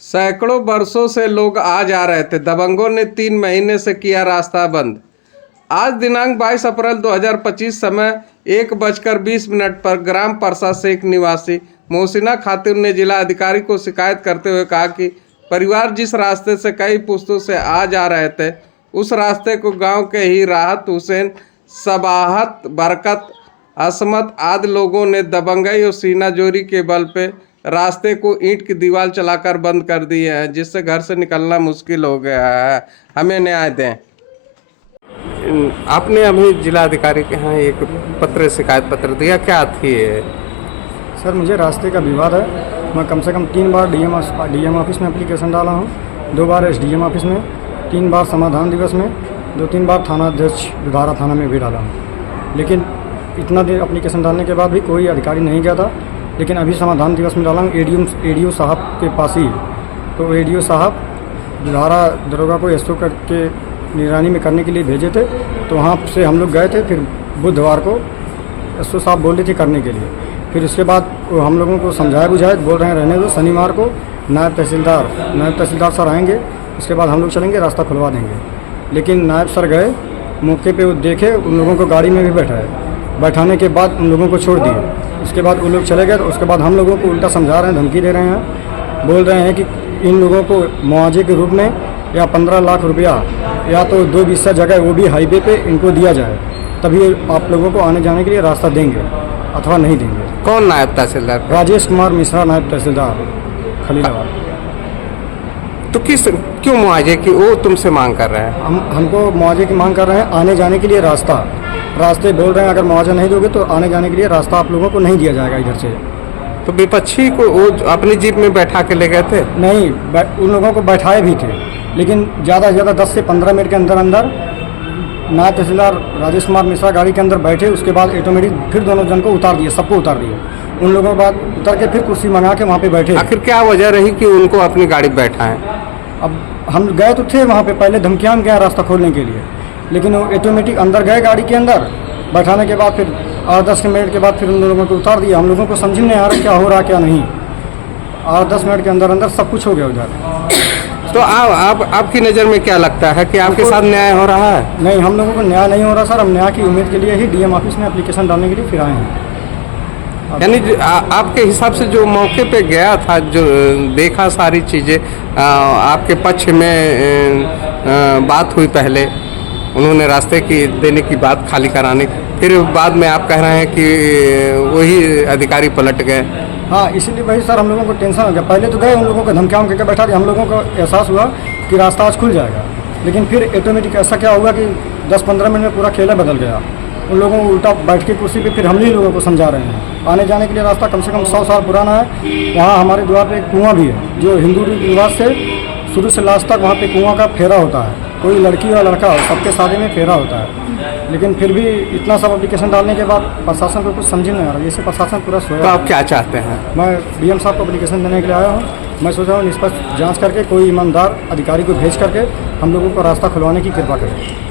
सैकड़ों वर्षों से लोग आ जा रहे थे। दबंगों ने 3 महीने से किया रास्ता बंद। आज दिनांक 22 अप्रैल 2025 समय 1:20 पर ग्राम परसा शेख निवासी मोहसिना खातून ने जिला अधिकारी को शिकायत करते हुए कहा कि परिवार जिस रास्ते से कई पुश्तों से आ जा रहे थे, उस रास्ते को गांव के ही राहत हुसैन, सबाहत, बरकत, असमत आदि लोगों ने दबंगई और सीनाजोरी के बल पे रास्ते को ईंट की दीवार चलाकर बंद कर दिए हैं, जिससे घर से निकलना मुश्किल हो गया है। हमें न्याय दें। आपने अभी जिला अधिकारी के यहाँ एक पत्र, शिकायत पत्र दिया, क्या थी? सर, मुझे रास्ते का विवाद है। मैं कम से कम 3 बार डीएम ऑफिस में एप्लीकेशन डाला हूँ, 2 बार एसडीएम ऑफिस में, 3 बार समाधान दिवस में, 2-3 बार थाना अध्यक्ष दुधारा थाना में भी डाला हूँ। लेकिन इतना देर एप्लीकेशन डालने के बाद भी कोई अधिकारी नहीं गया था। लेकिन अभी समाधान दिवस में डाला हूँ एडीओ साहब के पास ही। तो एडीओ साहब दुधारा दरोगा को एसओ के निगरानी में करने के लिए भेजे थे, तो वहाँ से हम लोग गए थे। फिर बुधवार को एसओ साहब बोल रहे थे करने के लिए। फिर उसके बाद हम लोगों को समझाया बुझाया, बोल रहे हैं रहने दो, शनिवार को नायब तहसीलदार सर आएंगे, उसके बाद हम लोग चलेंगे, रास्ता खुलवा देंगे। लेकिन नायब सर गए मौके पे, वो देखे, उन लोगों को गाड़ी में भी बैठाए। बैठाने के बाद उन लोगों को छोड़ दिए। उसके बाद वो लोग चले गए। तो उसके बाद हम लोगों को उल्टा समझा रहे हैं, धमकी दे रहे हैं, बोल रहे हैं कि इन लोगों को मुआवजे के रूप में या 15 लाख रुपया या तो 2 बिस्सा जगह, वो भी हाईवे पे, इनको दिया जाए, तभी आप लोगों को आने जाने के लिए रास्ता देंगे अथवा नहीं देंगे। कौन नायब तहसीलदार? राजेश कुमार मिश्रा, नायब तहसीलदार खलीलाबाद। तो क्यों मुआवजे की वो तुमसे मांग कर रहे हैं? हमको मुआवजे की मांग कर रहे हैं, आने जाने के लिए रास्ते बोल रहे हैं अगर मुआवजा नहीं दोगे तो आने जाने के लिए रास्ता आप लोगों को नहीं दिया जाएगा इधर से। तो विपक्षी को वो अपनी जीप में बैठा के ले गए थे? नहीं, उन लोगों को बैठाए भी थे, लेकिन ज़्यादा से ज़्यादा 10 से 15 मिनट के अंदर नायब तहसीलदार राजेश कुमार मिश्रा गाड़ी के अंदर बैठे। उसके बाद ऑटोमेटिक फिर दोनों जन को उतार दिए, सबको उतार दिए। उन लोगों के बाद उतर के फिर कुर्सी मंगा के वहाँ पे बैठे। आखिर क्या वजह रही कि उनको अपनी गाड़ी बैठाएं? अब हम गए तो थे वहाँ पे, पहले धमकियाँ में गए रास्ता खोलने के लिए, लेकिन वो ऑटोमेटिक अंदर गए गाड़ी के अंदर। बैठाने के बाद फिर 8-10 मिनट के बाद फिर उन लोगों को उतार दिया। हम लोगों को समझ में नहीं आ रहा क्या हो रहा क्या नहीं। 8-10 मिनट के अंदर सब कुछ हो गया उधर। तो आपकी नज़र में क्या लगता है कि आपके साथ न्याय हो रहा है? नहीं, हम लोगों को न्याय नहीं हो रहा सर। हम न्याय की उम्मीद के लिए ही डीएम ऑफिस में एप्लीकेशन डालने के लिए फिर आए हैं। यानी आपके हिसाब से जो मौके पे गया था, जो देखा सारी चीज़ें, आपके पक्ष में बात हुई, पहले उन्होंने रास्ते की देने की बात, खाली कराने की, फिर बाद में आप कह रहे हैं कि वही अधिकारी पलट गए। हाँ, इसीलिए वही सर हम लोगों को टेंशन हो गया। पहले तो गए, उन लोगों को धमकियाँ करके बैठा दिया। हम लोगों को एहसास हुआ कि रास्ता आज खुल जाएगा, लेकिन फिर ऑटोमेटिक ऐसा क्या हुआ कि 10-15 मिनट में पूरा खेला बदल गया। उन लोगों को उल्टा बैठ के कुर्सी पे फिर हम ही लोगों को समझा रहे हैं। आने जाने के लिए रास्ता कम से कम 100 साल पुराना है। वहाँ हमारे द्वार पे एक कुआँ भी है, जो हिंदू रिवाज से शुरू से लास्ट तक वहाँ पे कुआँ का फेरा होता है। कोई लड़की या लड़का हो, सबके शादी में फेरा होता है। लेकिन फिर भी इतना सब एप्लीकेशन डालने के बाद प्रशासन को कुछ समझ नहीं आ रहा। जैसे प्रशासन पूरा सोया। तो आप क्या चाहते हैं? मैं डीएम साहब को एप्लीकेशन देने के लिए आया हूँ। मैं सोच रहा हूँ निष्पक्ष जाँच करके कोई ईमानदार अधिकारी को भेज करके हम लोगों को रास्ता खुलवाने की कृपा करें।